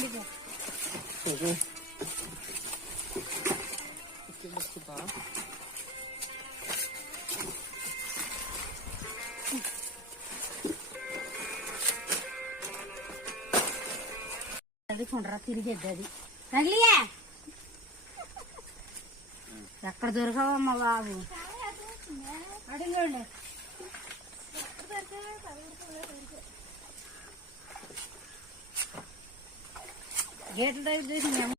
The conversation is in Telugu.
తమ్ముడికి అది కొండరా తిరిగేద్ది అది తగిలియా ఎక్కడ దొరకవమ్మా బాబు అడిగండి గేట్ల దగ్గర చేసి